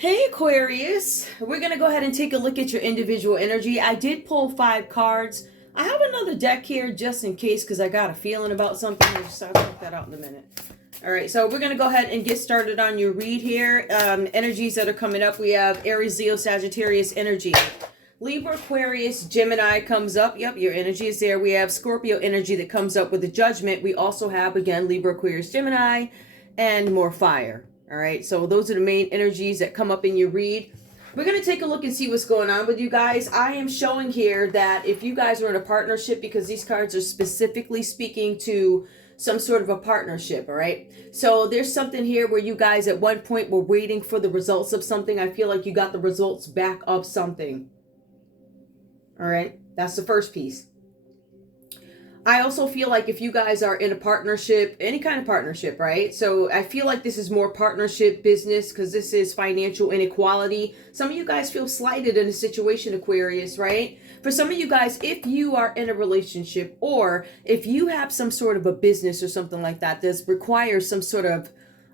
Hey Aquarius, we're going to go ahead and take a look at your individual energy. I did pull 5 cards. I have another deck here just in case because I got a feeling about something. I'll check that out in a minute. All right, so we're going to go ahead and get started on your read here. Energies that are coming up, we have Aries, Leo, Sagittarius energy. Libra, Aquarius, Gemini comes up. Yep, your energy is there. We have Scorpio energy that comes up with the Judgment. We also have, again, Libra, Aquarius, Gemini, and more fire. All right, so those are the main energies that come up in your read. We're going to take a look and see what's going on with you guys. I am showing here that if you guys are in a partnership, because these cards are specifically speaking to some sort of a partnership, all right? So there's something here where you guys at one point were waiting for the results of something. I feel like you got the results back of something. All right, that's the first piece. I also feel like if you guys are in a partnership, any kind of partnership, right? So I feel like this is more partnership business because this is financial inequality. Some of you guys feel slighted in a situation, Aquarius, right? For some of you guys, if you are in a relationship or if you have some sort of a business or something like that that requires some sort of,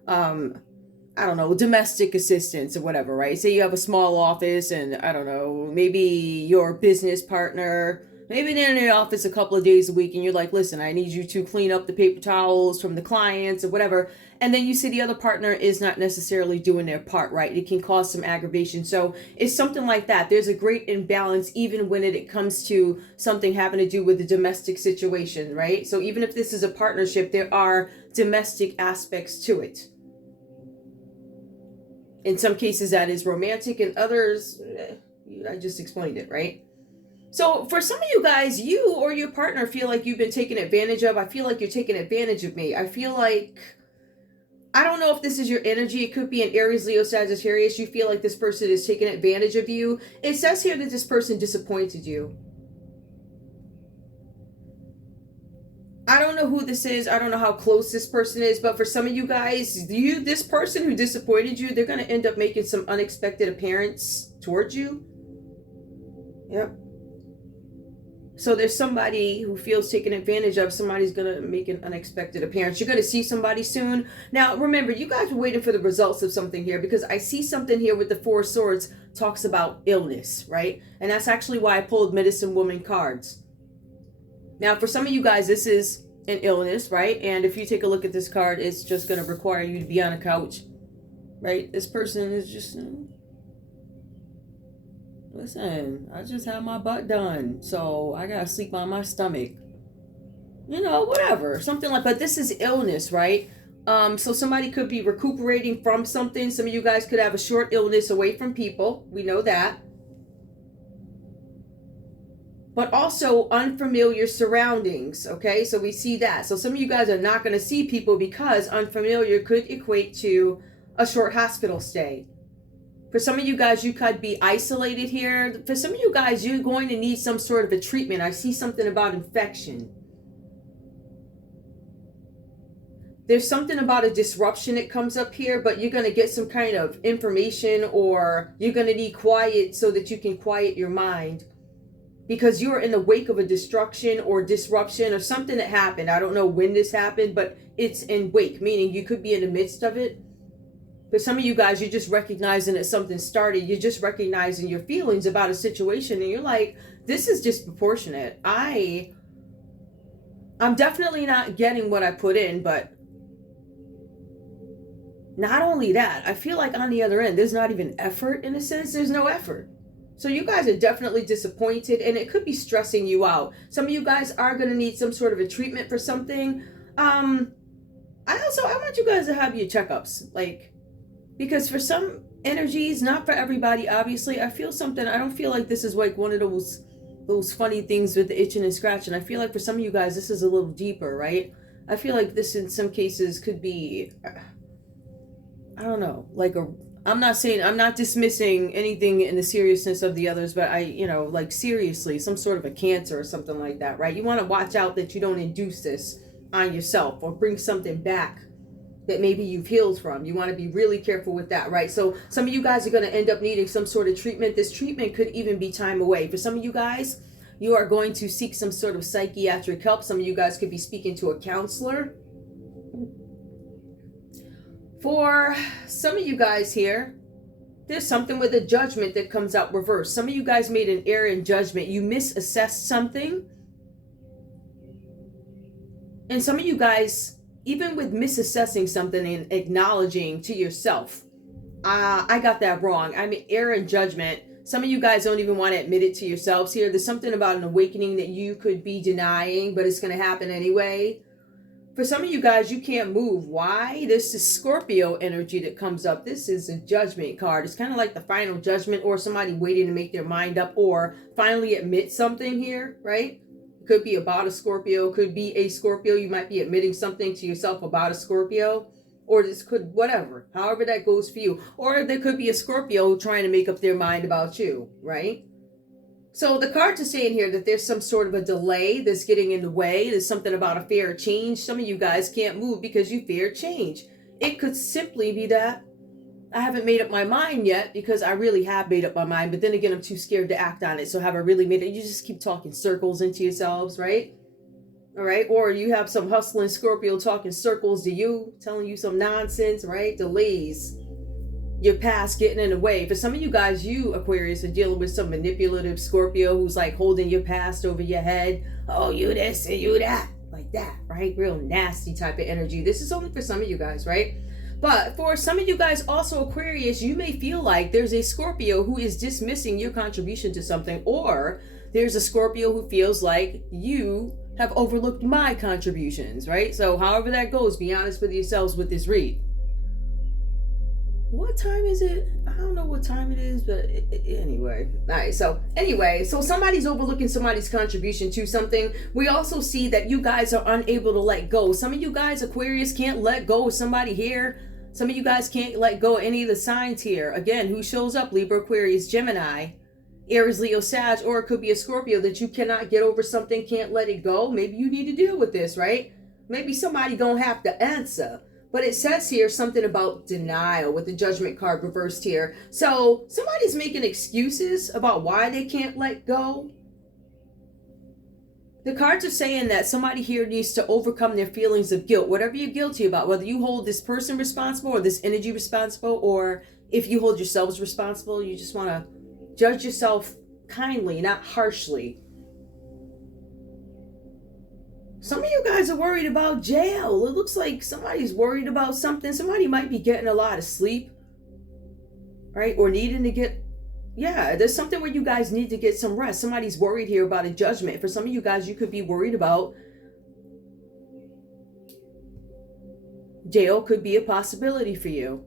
I don't know, domestic assistance or whatever, right? Say you have a small office and I don't know, maybe your business partner, maybe they're in the office a couple of days a week and you're like, listen, I need you to clean up the paper towels from the clients or whatever. And then you see the other partner is not necessarily doing their part, right? It can cause some aggravation. So it's something like that. There's a great imbalance even when it comes to something having to do with the domestic situation, right? So even if this is a partnership, there are domestic aspects to it. In some cases that is romantic, and others, I just explained it, right? So for some of you guys, you or your partner feel like you've been taken advantage of. I feel like you're taking advantage of me. I feel like, I don't know if this is your energy. It could be an Aries, Leo, Sagittarius. You feel like this person is taking advantage of you. It says here that this person disappointed you. I don't know who this is. I don't know how close this person is, but for some of you guys, this person who disappointed you, they're going to end up making some unexpected appearance towards you. Yep. So there's somebody who feels taken advantage of. Somebody's going to make an unexpected appearance. You're going to see somebody soon. Now, remember, you guys were waiting for the results of something here because I see something here with the 4 swords talks about illness, right? And that's actually why I pulled Medicine Woman cards. Now, for some of you guys, this is an illness, right? And if you take a look at this card, it's just going to require you to be on a couch, right? This person is just... Listen, I just had my butt done, so I gotta sleep on my stomach. You know, whatever, something like. But this is illness, right? So somebody could be recuperating from something. Some of you guys could have a short illness away from people. We know that. But also unfamiliar surroundings, okay? So we see that. So some of you guys are not going to see people because unfamiliar could equate to a short hospital stay. For some of you guys, you could be isolated here. For some of you guys, you're going to need some sort of a treatment. I see something about infection. There's something about a disruption that comes up here, but you're going to get some kind of information or you're going to need quiet so that you can quiet your mind because you're in the wake of a destruction or disruption or something that happened. I don't know when this happened, but it's in wake, meaning you could be in the midst of it. For some of you guys, you're just recognizing that something started. You're just recognizing your feelings about a situation. And you're like, this is disproportionate. I'm definitely not getting what I put in. But not only that, I feel like on the other end, there's not even effort in a sense. There's no effort. So you guys are definitely disappointed. And it could be stressing you out. Some of you guys are going to need some sort of a treatment for something. I want you guys to have your checkups. Because for some energies, not for everybody, obviously, I feel something. I don't feel like this is like one of those funny things with the itching and scratching. I feel like for some of you guys, this is a little deeper, right? I feel like this in some cases could be, I don't know, I'm not dismissing anything in the seriousness of the others, but seriously, some sort of a cancer or something like that, right? You want to watch out that you don't induce this on yourself or bring something back that maybe you've healed from. You want to be really careful with that, right? So some of you guys are going to end up needing some sort of treatment. This treatment could even be time away. For some of you guys, you are going to seek some sort of psychiatric help. Some of you guys could be speaking to a counselor. For some of you guys here, There's something with a judgment that comes out reversed. Some of you guys made an error in judgment. You misassessed something. And some of you guys, even with misassessing something and acknowledging to yourself, I got that wrong. I mean, error in judgment. Some of you guys don't even want to admit it to yourselves here. There's something about an awakening that you could be denying, but it's going to happen anyway. For some of you guys, you can't move. Why? This is Scorpio energy that comes up. This is a judgment card. It's kind of like the final judgment, or somebody waiting to make their mind up or finally admit something here, right? Could be about a Scorpio, could be a Scorpio. You might be admitting something to yourself about a Scorpio, or this could, whatever, however that goes for you. Or there could be a Scorpio trying to make up their mind about you, right? So the cards are saying here that there's some sort of a delay that's getting in the way. There's something about a fear of change. Some of you guys can't move because you fear change. It could simply be that I haven't made up my mind yet, because I really have made up my mind. But then again, I'm too scared to act on it. So have I really made it? You just keep talking circles into yourselves, right? All right. Or you have some hustling Scorpio talking circles to you, telling you some nonsense, right? Delays. Your past getting in the way. For some of you guys, you Aquarius are dealing with some manipulative Scorpio who's like holding your past over your head. Oh, you this and you that. Like that, right? Real nasty type of energy. This is only for some of you guys, right? But for some of you guys also Aquarius, you may feel like there's a Scorpio who is dismissing your contribution to something, or there's a Scorpio who feels like you have overlooked my contributions, right? So however that goes, be honest with yourselves with this read. What time is it? I don't know what time it is, but anyway. All right, so somebody's overlooking somebody's contribution to something. We also see that you guys are unable to let go. Some of you guys, Aquarius, can't let go of somebody here. Some of you guys can't let go of any of the signs here. Again, who shows up? Libra, Aquarius, Gemini, Aries, Leo, Sag, or it could be a Scorpio that you cannot get over something, can't let it go. Maybe you need to deal with this, right? Maybe somebody gonna have to answer. But it says here something about denial with the judgment card reversed here. So somebody's making excuses about why they can't let go. The cards are saying that somebody here needs to overcome their feelings of guilt. Whatever you're guilty about, whether you hold this person responsible or this energy responsible, or if you hold yourselves responsible, you just want to judge yourself kindly, not harshly. Some of you guys are worried about jail. It looks like somebody's worried about something. Somebody might be getting a lot of sleep, right? Or needing to get, there's something where you guys need to get some rest. Somebody's worried here about a judgment. For some of you guys, you could be worried about jail. Could be a possibility for you.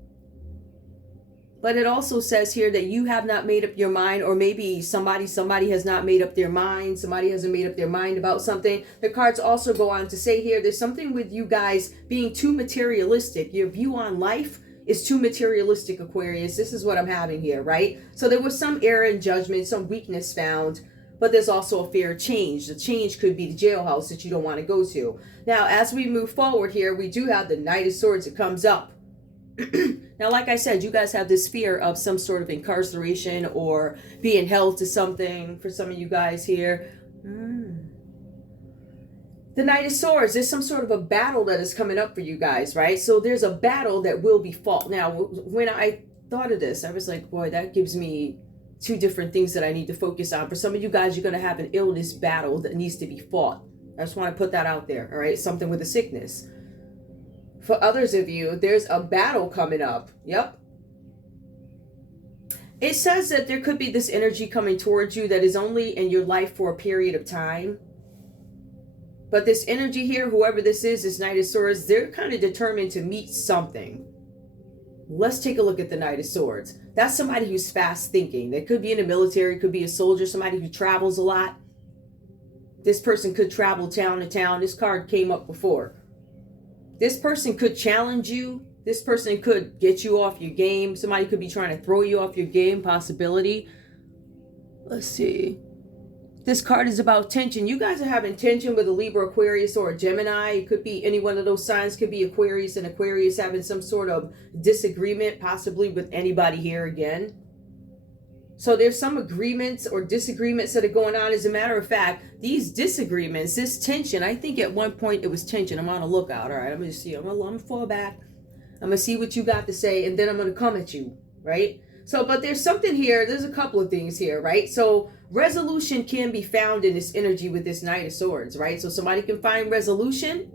But it also says here that you have not made up your mind, or maybe somebody has not made up their mind. Somebody hasn't made up their mind about something. The cards also go on to say here, there's something with you guys being too materialistic. Your view on life is too materialistic, Aquarius. This is what I'm having here, right? So there was some error in judgment, some weakness found, but there's also a fear of change. The change could be the jailhouse that you don't want to go to. Now, as we move forward here, we do have the Knight of Swords that comes up. Now, like I said, you guys have this fear of some sort of incarceration or being held to something for some of you guys here. The Knight of Swords, there's some sort of a battle that is coming up for you guys, right? So there's a battle that will be fought. Now, when I thought of this, I was like, boy, that gives me two different things that I need to focus on. For some of you guys, you're going to have an illness battle that needs to be fought. I just want to put that out there, all right? Something with a sickness. For others of you, there's a battle coming up. Yep. It says that there could be this energy coming towards you that is only in your life for a period of time. But this energy here, whoever this is, this Knight of Swords, they're kind of determined to meet something. Let's take a look at the Knight of Swords. That's somebody who's fast thinking. They could be in the military, could be a soldier, somebody who travels a lot. This person could travel town to town. This card came up before. This person could challenge you. This person could get you off your game. Somebody could be trying to throw you off your game, possibility. Let's see. This card is about tension. You guys are having tension with a Libra, Aquarius, or a Gemini. It could be any one of those signs. Could be Aquarius, and Aquarius having some sort of disagreement, possibly with anybody here again. So there's some agreements or disagreements that are going on. As a matter of fact, these disagreements, this tension, I think at one point it was tension. I'm on a lookout. All right, I'm going to see. I'm going to fall back. I'm going to see what you got to say, and then I'm going to come at you, right? So, but there's something here. There's a couple of things here, right? So resolution can be found in this energy with this Knight of Swords, right? So somebody can find resolution.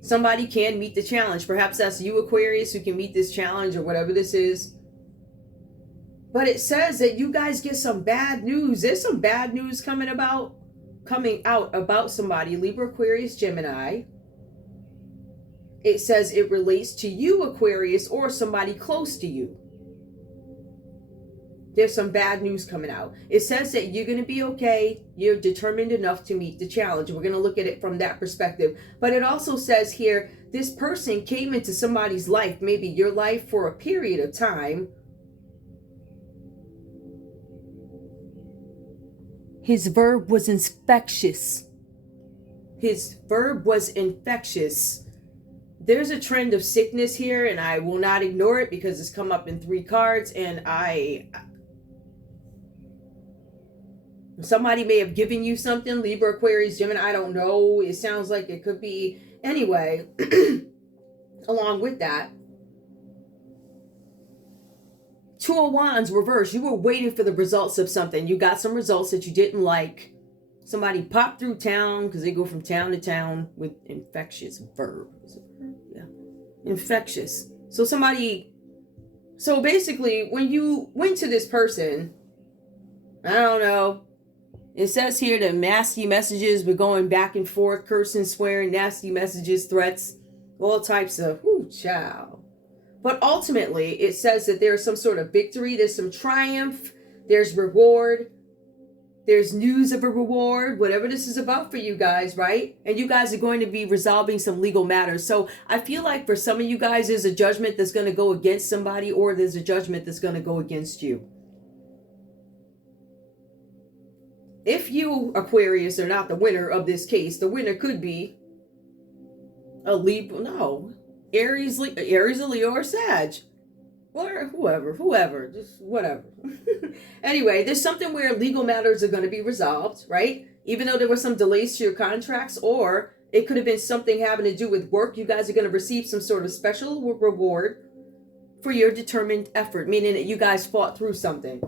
Somebody can meet the challenge. Perhaps that's you, Aquarius, who can meet this challenge or whatever this is. But it says that you guys get some bad news. There's some bad news coming out about somebody, Libra, Aquarius, Gemini. It says it relates to you, Aquarius, or somebody close to you. There's some bad news coming out. It says that you're going to be okay. You're determined enough to meet the challenge. We're going to look at it from that perspective. But it also says here, this person came into somebody's life, maybe your life, for a period of time. His verb was infectious. His verb was infectious. There's a trend of sickness here, and I will not ignore it because it's come up in 3 cards, and somebody may have given you something, Libra, Aquarius, Gemini, I don't know. It sounds like it could be. Anyway, along with that, 2 of Wands reverse. You were waiting for the results of something. You got some results that you didn't like. Somebody popped through town, because they go from town to town with infectious verb. Yeah, infectious. So basically, when you went to this person, I don't know, it says here that nasty messages were going back and forth, cursing, swearing, nasty messages, threats, all types of, child. But ultimately, it says that there's some sort of victory, there's some triumph, there's reward, there's news of a reward, whatever this is about for you guys, right? And you guys are going to be resolving some legal matters. So I feel like for some of you guys, there's a judgment that's going to go against somebody, or there's a judgment that's going to go against you. If you, Aquarius, are not the winner of this case, the winner could be a Libra, no, Aries, Leo, or Sag. Or whoever, just whatever. Anyway, there's something where legal matters are going to be resolved, right? Even though there were some delays to your contracts, or it could have been something having to do with work. You guys are going to receive some sort of special reward for your determined effort, meaning that you guys fought through something.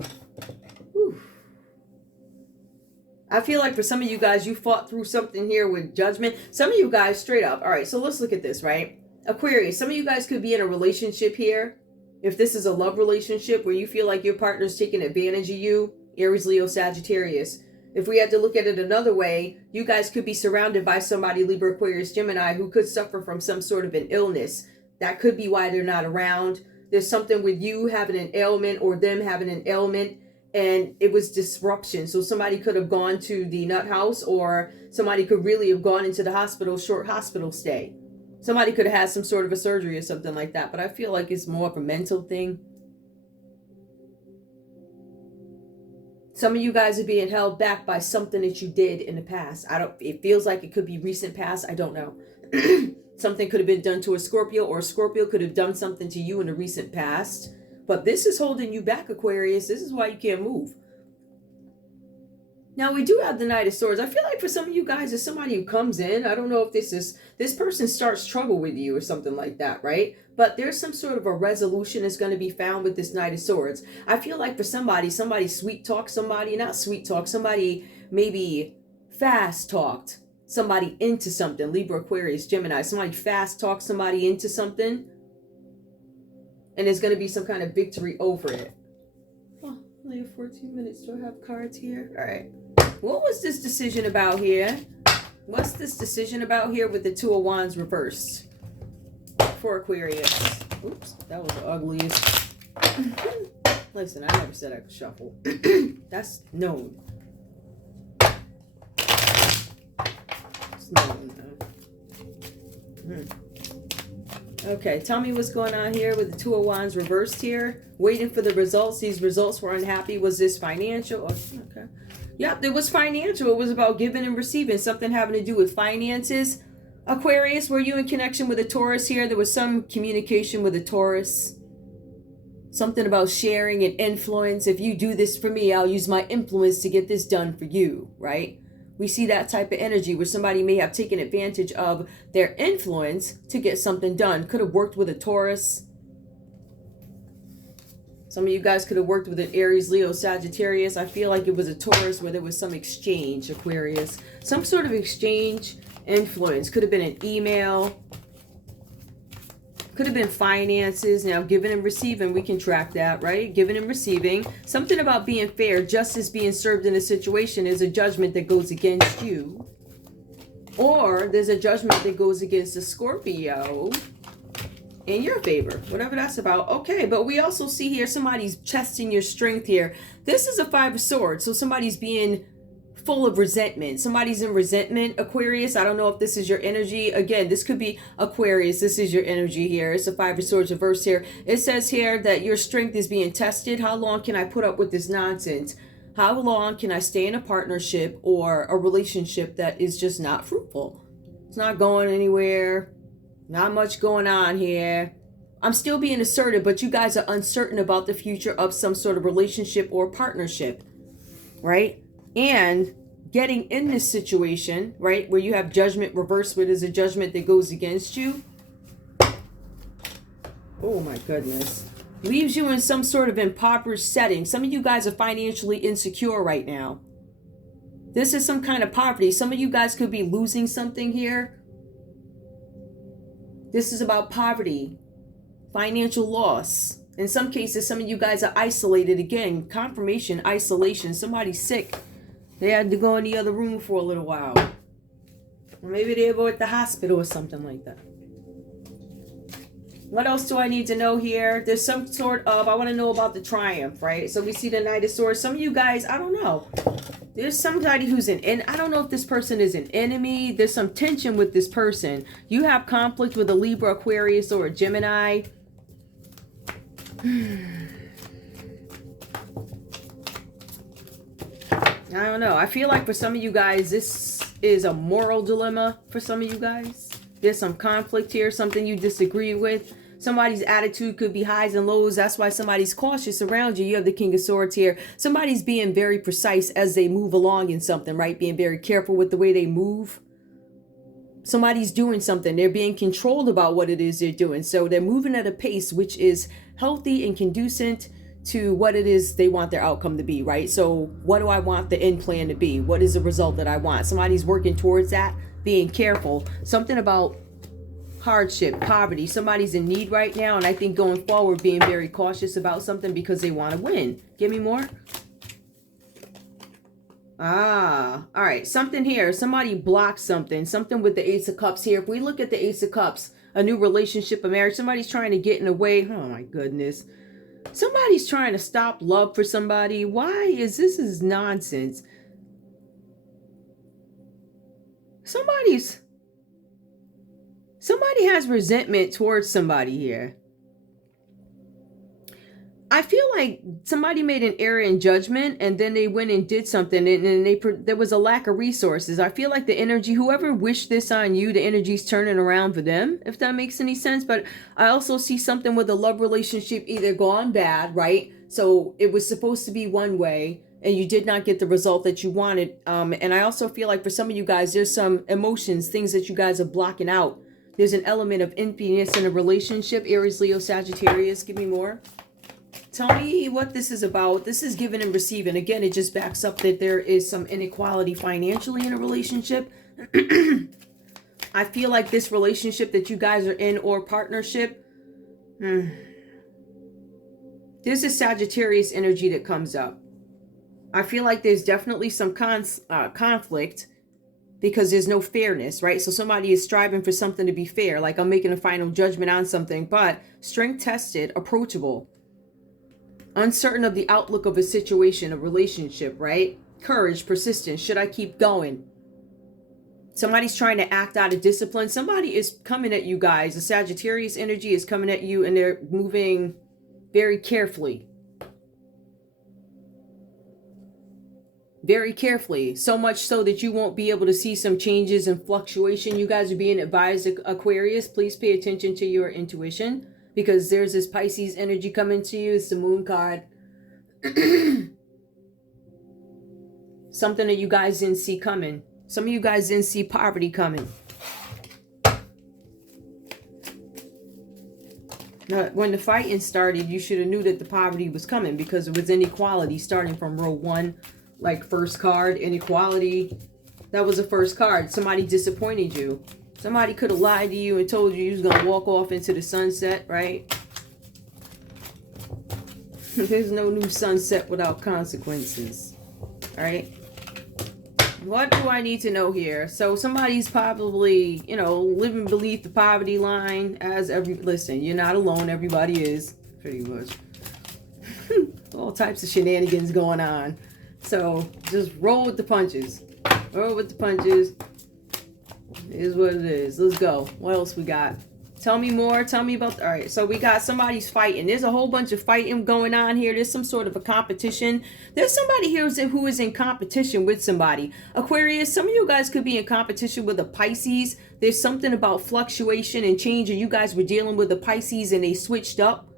Whew. I feel like for some of you guys, you fought through something here with judgment. Some of you guys, straight up. All right, so let's look at this, right? Aquarius, some of you guys could be in a relationship here. If this is a love relationship where you feel like your partner's taking advantage of you, Aries, Leo, Sagittarius. If we had to look at it another way, you guys could be surrounded by somebody, Libra, Aquarius, Gemini, who could suffer from some sort of an illness. That could be why they're not around. There's something with you having an ailment or them having an ailment, and it was disruption. So somebody could have gone to the nut house, or somebody could really have gone into the hospital, short hospital stay. Somebody could have had some sort of a surgery or something like that, but I feel like it's more of a mental thing. Some of you guys are being held back by something that you did in the past. It feels like it could be recent past. I don't know. Something could have been done to a Scorpio, or a Scorpio could have done something to you in the recent past. But this is holding you back, Aquarius. This is why you can't move. Now, we do have the Knight of Swords. I feel like for some of you guys, there's somebody who comes in. I don't know if this person starts trouble with you or something like that, right? But there's some sort of a resolution that's going to be found with this Knight of Swords. I feel like for somebody sweet talked somebody, not sweet talk, somebody maybe fast talked somebody into something. Libra, Aquarius, Gemini. Somebody fast talked somebody into something. And there's going to be some kind of victory over it. Oh, only have 14 minutes. Do I have cards here? All right. What was this decision about here? What's this decision about here with the 2 of Wands reversed for Aquarius? Oops, that was the ugliest. Listen, I never said I could shuffle. That's known. It's known. Okay, tell me what's going on here with the 2 of Wands reversed here. Waiting for the results. These results were unhappy. Was this financial? Okay. Yep, it was financial. It was about giving and receiving. Something having to do with finances. Aquarius, were you in connection with a Taurus here? There was some communication with a Taurus. Something about sharing and influence. If you do this for me, I'll use my influence to get this done for you, right? We see that type of energy where somebody may have taken advantage of their influence to get something done. Could have worked with a Taurus. Some of you guys could have worked with an Aries, Leo, Sagittarius. I feel like it was a Taurus where there was some exchange, Aquarius. Some sort of exchange, influence. Could have been an email. Could have been finances. Now, giving and receiving, we can track that, right? Giving and receiving. Something about being fair. Justice being served in a situation is a judgment that goes against you. Or there's a judgment that goes against a Scorpio in your favor, whatever that's about. Okay, but we also see here somebody's testing your strength here. This is a Five of Swords, so somebody's being full of resentment. Somebody's in resentment, Aquarius. I don't know if this is your energy. Again, this could be Aquarius. This is your energy here. It's a Five of Swords reverse here. It says here that your strength is being tested. How long can I put up with this nonsense? How long can I stay in a partnership or a relationship that is just not fruitful? It's not going anywhere. Not much going on here. I'm still being assertive, but you guys are uncertain about the future of some sort of relationship or partnership, right? And getting in this situation, right, where you have judgment reversed, where there's a judgment that goes against you. Oh my goodness. Leaves you in some sort of impoverished setting. Some of you guys are financially insecure right now. This is some kind of poverty. Some of you guys could be losing something here. This is about poverty, financial loss. In some cases, some of you guys are isolated. Again, confirmation, isolation. Somebody's sick. They had to go in the other room for a little while. Or maybe they were at the hospital or something like that. What else do I need to know here? There's some sort of, I want to know about the triumph, right? So we see the Knight of Swords. Some of you guys, I don't know. There's somebody who's I don't know if this person is an enemy. There's some tension with this person. You have conflict with a Libra, Aquarius, or a Gemini. I don't know. I feel like for some of you guys, this is a moral dilemma for some of you guys. There's some conflict here, something you disagree with. Somebody's attitude could be highs and lows. That's why somebody's cautious around you. You have the King of Swords here. Somebody's being very precise as they move along in something, right? Being very careful with the way they move. Somebody's doing something. They're being controlled about what it is they're doing. So they're moving at a pace which is healthy and conducive to what it is they want their outcome to be, right? So what do I want the end plan to be? What is the result that I want? Somebody's working towards that, being careful. Something about hardship, poverty. Somebody's in need right now, and I think going forward being very cautious about something because they want to win. Give me more. All right, something here. Somebody blocked something with the Ace of Cups here. If we look at the Ace of Cups, a new relationship, a marriage, somebody's trying to get in the way. Oh my goodness. Somebody's trying to stop love for somebody. Why is this is nonsense? Somebody has resentment towards somebody here. I feel like somebody made an error in judgment and then they went and did something and then there was a lack of resources. I feel like the energy, whoever wished this on you, the energy's turning around for them, if that makes any sense. But I also see something with a love relationship either gone bad, right? So it was supposed to be one way and you did not get the result that you wanted. And I also feel like for some of you guys, there's some emotions, things that you guys are blocking out. There's an element of emptiness in a relationship. Aries, Leo, Sagittarius. Give me more. Tell me what this is about. This is giving and receiving. Again, it just backs up that there is some inequality financially in a relationship. I feel like this relationship that you guys are in or partnership, there's a Sagittarius energy that comes up. I feel like there's definitely some conflict because there's no fairness, right? So somebody is striving for something to be fair, like I'm making a final judgment on something, but strength tested, approachable, uncertain of the outlook of a situation, a relationship, right? Courage, persistence. Should I keep going? Somebody's trying to act out of discipline. Somebody is coming at you guys. The Sagittarius energy is coming at you and they're moving very carefully. Very carefully. So much so that you won't be able to see some changes and fluctuation. You guys are being advised, Aquarius, please pay attention to your intuition. Because there's this Pisces energy coming to you. It's the Moon card. Something that you guys didn't see coming. Some of you guys didn't see poverty coming. When the fighting started, you should have knew that the poverty was coming, because it was inequality starting from row 1, like first card, inequality. That was the first card. Somebody disappointed you. Somebody could have lied to you and told you was going to walk off into the sunset, right? There's no new sunset without consequences. All right. What do I need to know here? So somebody's probably, you know, living beneath the poverty line. Listen, you're not alone. Everybody is, pretty much. All types of shenanigans going on. So just roll with the punches. Roll with the punches. It is what it is. Let's go. What else we got? Tell me more. Tell me about... All right, so we got somebody's fighting. There's a whole bunch of fighting going on here. There's some sort of a competition. There's somebody here who is in competition with somebody. Aquarius, some of you guys could be in competition with a Pisces. There's something about fluctuation and change, and you guys were dealing with the Pisces and they switched up,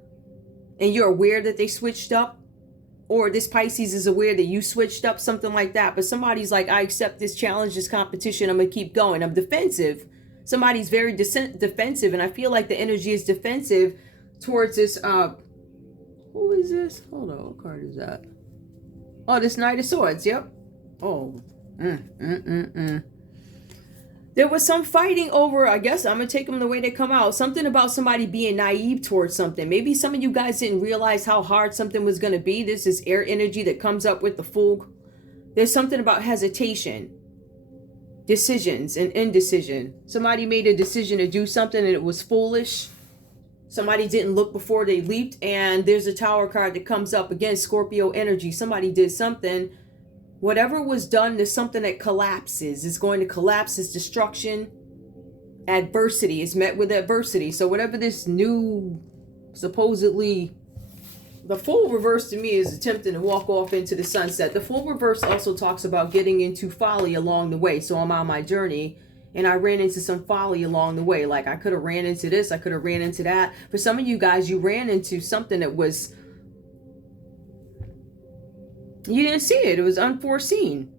and you're aware that they switched up. Or this Pisces is aware that you switched up, something like that. But somebody's like, I accept this challenge, this competition. I'm going to keep going. I'm defensive. Somebody's very defensive. And I feel like the energy is defensive towards this. Who is this? Hold on. What card is that? Oh, this Knight of Swords. Yep. Oh. There was some fighting over, I guess I'm going to take them the way they come out. Something about somebody being naive towards something. Maybe some of you guys didn't realize how hard something was going to be. This is air energy that comes up with the Fool. There's something about hesitation, decisions, and indecision. Somebody made a decision to do something and it was foolish. Somebody didn't look before they leaped. And there's a Tower card that comes up. Again, Scorpio energy. Somebody did something. Whatever was done is something that collapses. It's going to collapse. It's destruction. Adversity is met with adversity. So whatever this new, supposedly, the Fool reverse to me is attempting to walk off into the sunset. The Fool reverse also talks about getting into folly along the way. So I'm on my journey and I ran into some folly along the way. Like I could have ran into this. I could have ran into that. For some of you guys, you ran into something that was... You didn't see it. It was unforeseen.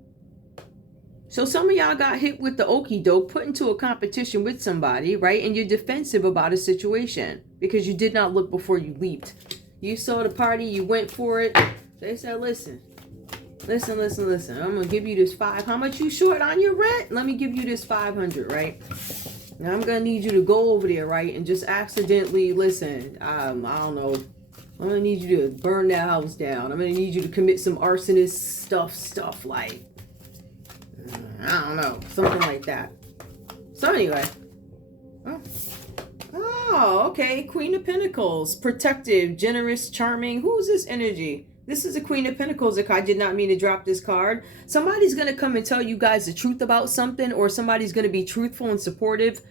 So some of y'all got hit with the okie doke, put into a competition with somebody, right? And you're defensive about a situation because you did not look before you leaped. You saw the party, you went for it. They said, listen. I'm going to give you this How much you short on your rent? Let me give you this 500, right? Now I'm going to need you to go over there, right? And just accidentally, listen, I don't know. I'm going to need you to burn that house down. I'm going to need you to commit some arsonist stuff like, I don't know, something like that. So anyway. Oh, okay. Queen of Pentacles. Protective, generous, charming. Who's this energy? This is a Queen of Pentacles. I did not mean to drop this card. Somebody's going to come and tell you guys the truth about something, or somebody's going to be truthful and supportive.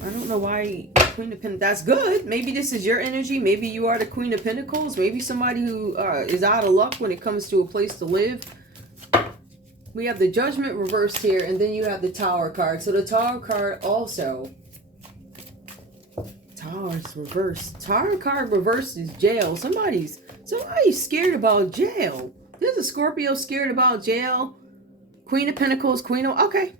I don't know why Queen of Pentacles. That's good. Maybe this is your energy. Maybe you are the Queen of Pentacles. Maybe somebody who is out of luck when it comes to a place to live. We have the Judgment reversed here, and then you have the Tower card. So the Tower card also... Tower's reversed. Tower card reversed is jail. Somebody's scared about jail. There's a Scorpio scared about jail. Queen of Pentacles, Queen of... Okay.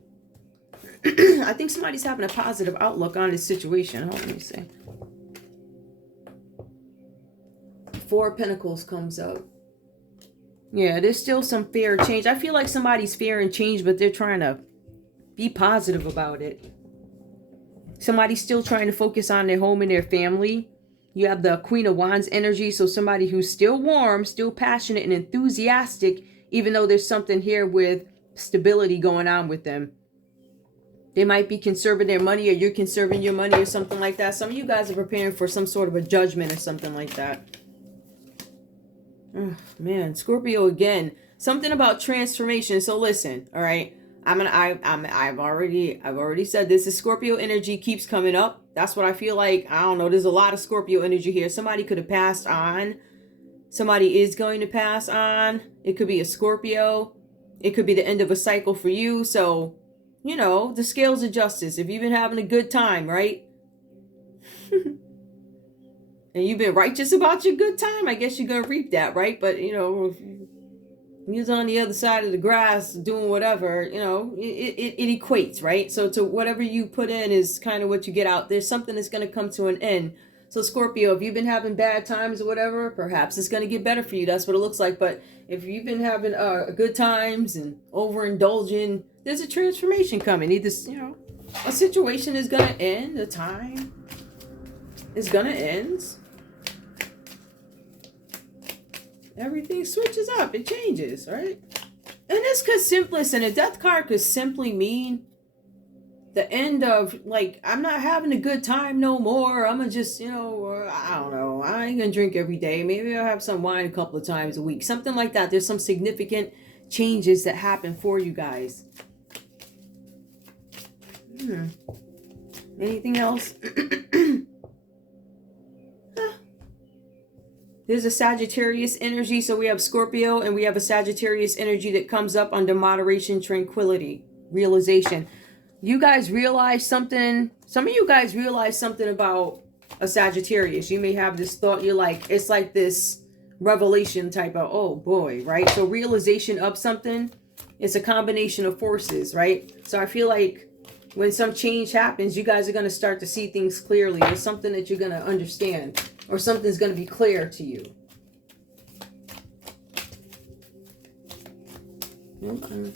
I think somebody's having a positive outlook on this situation. Hold on, let me see. Four of Pentacles comes up. Yeah, there's still some fear of change. I feel like somebody's fearing change, but they're trying to be positive about it. Somebody's still trying to focus on their home and their family. You have the Queen of Wands energy, so somebody who's still warm, still passionate and enthusiastic, even though there's something here with stability going on with them. They might be conserving their money, or you're conserving your money, or something like that. Some of you guys are preparing for some sort of a judgment or something like that. Oh, man, Scorpio again. Something about transformation. So listen, all right. I've already said this. The Scorpio energy keeps coming up. That's what I feel like. I don't know. There's a lot of Scorpio energy here. Somebody could have passed on. Somebody is going to pass on. It could be a Scorpio. It could be the end of a cycle for you. So, you know, the scales of justice. If you've been having a good time, right? And you've been righteous about your good time, I guess you're going to reap that, right? But, you know, He's on the other side of the grass doing whatever, you know, it equates, right? So to whatever you put in is kind of what you get out. There's something that's going to come to an end. So Scorpio, if you've been having bad times or whatever, perhaps it's going to get better for you. That's what it looks like. But if you've been having good times and overindulging, there's a transformation coming. Either, you know, a situation is going to end, a time is going to end. Everything switches up. It changes, right? And this could listen, a death card could simply mean the end of, like, I'm not having a good time no more. I'm gonna just, you know, I don't know. I ain't gonna drink every day. Maybe I'll have some wine a couple of times a week. Something like that. There's some significant changes that happen for you guys. Anything else? There's a Sagittarius energy. So we have Scorpio and we have a Sagittarius energy that comes up under moderation, tranquility, realization. You guys realize something. Some of you guys realize something about a Sagittarius. You may have this thought. You're like, it's like this revelation type of, oh boy, right? So realization of something. It's a combination of forces, right? So I feel like when some change happens, you guys are going to start to see things clearly. There's something that you're going to understand. Or something's going to be clear to you. Okay.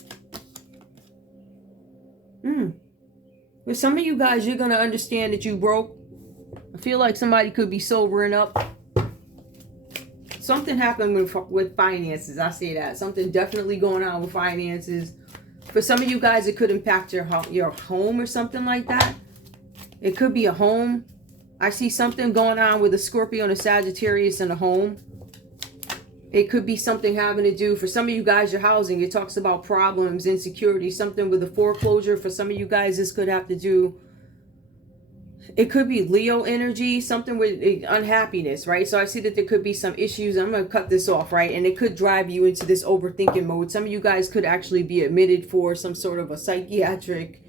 With some of you guys, you're going to understand that you broke. I feel like somebody could be sobering up. Something happened with finances. I say that. Something definitely going on with finances. For some of you guys, it could impact your home or something like that. It could be a home. I see something going on with a Scorpio and a Sagittarius in a home. It could be something having to do, for some of you guys, your housing. It talks about problems, insecurity, something with a foreclosure. For some of you guys, this could have to do, it could be Leo energy, something with unhappiness, right? So I see that there could be some issues. I'm going to cut this off, right? And it could drive you into this overthinking mode. Some of you guys could actually be admitted for some sort of a psychiatric,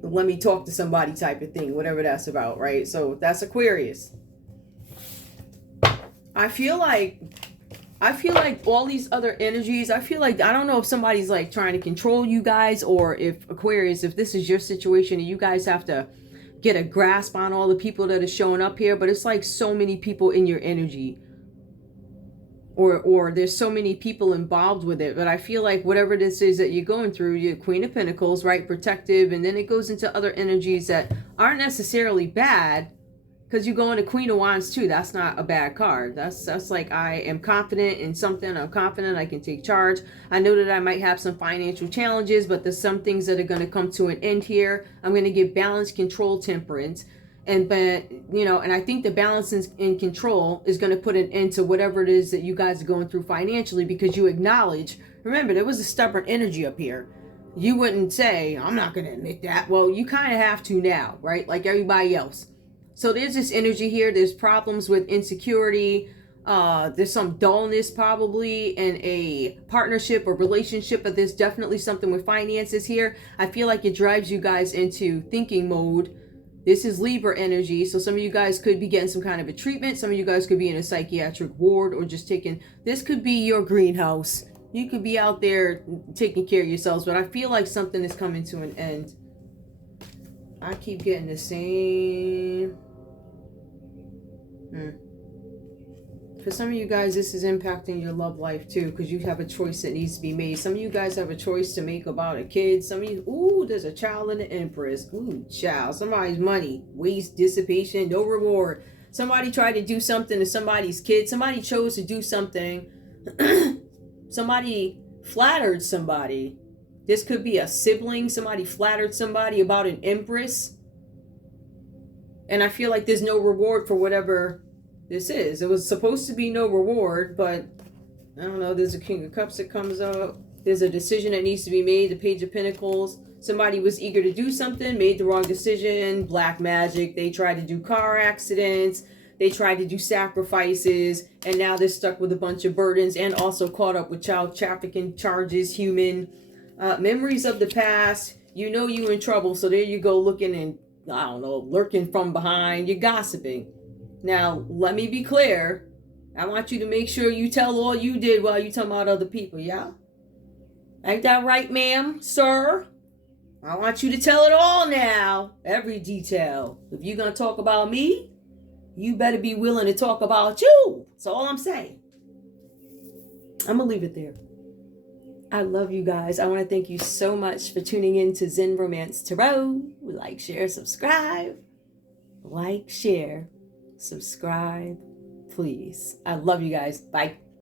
let me talk to somebody type of thing, whatever that's about, right? So that's Aquarius. I feel like all these other energies, I feel like, I don't know if somebody's like trying to control you guys, or if Aquarius, if this is your situation and you guys have to get a grasp on all the people that are showing up here, but it's like so many people in your energy. Or there's so many people involved with it. But I feel like whatever this is that you're going through, you're Queen of Pentacles, right? Protective. And then it goes into other energies that aren't necessarily bad, because you go into Queen of Wands too. That's not a bad card. That's like, I am confident in something. I'm confident I can take charge. I know that I might have some financial challenges, but there's some things that are going to come to an end here. I'm going to give balance, control, temperance. But, you know, and I think the balance in control is going to put an end to whatever it is that you guys are going through financially, because you acknowledge, remember, there was a stubborn energy up here. You wouldn't say, I'm not going to admit that. Well, you kind of have to now, right? Like everybody else. So there's this energy here. There's problems with insecurity. There's some dullness probably in a partnership or relationship, but there's definitely something with finances here. I feel like it drives you guys into thinking mode. This is Libra energy. So some of you guys could be getting some kind of a treatment. Some of you guys could be in a psychiatric ward, or just taking, this could be your greenhouse. You could be out there taking care of yourselves, but I feel like something is coming to an end. I keep getting the same. For some of you guys, this is impacting your love life too, because you have a choice that needs to be made. Some of you guys have a choice to make about a kid. Some of you, ooh, there's a child in the Empress. Ooh, child. Somebody's money, waste, dissipation, no reward. Somebody tried to do something to somebody's kid. Somebody chose to do something. Somebody flattered somebody. This could be a sibling. Somebody flattered somebody about an Empress. And I feel like there's no reward for whatever this is. It was supposed to be no reward, but I don't know. There's a King of Cups that comes up. There's a decision that needs to be made. The Page of Pentacles. Somebody was eager to do something, made the wrong decision. Black magic. They tried to do car accidents. They tried to do sacrifices. And now they're stuck with a bunch of burdens, and also caught up with child trafficking charges, human memories of the past. You know you're in trouble. So there you go, looking and, I don't know, lurking from behind. You're gossiping. Now, let me be clear. I want you to make sure you tell all you did while you talking about other people, yeah? Ain't that right, ma'am, sir? I want you to tell it all now. Every detail. If you're going to talk about me, you better be willing to talk about you. That's all I'm saying. I'm going to leave it there. I love you guys. I want to thank you so much for tuning in to Zen Romance Tarot. Like, share, subscribe. Like, share, subscribe, please. I love you guys. Bye.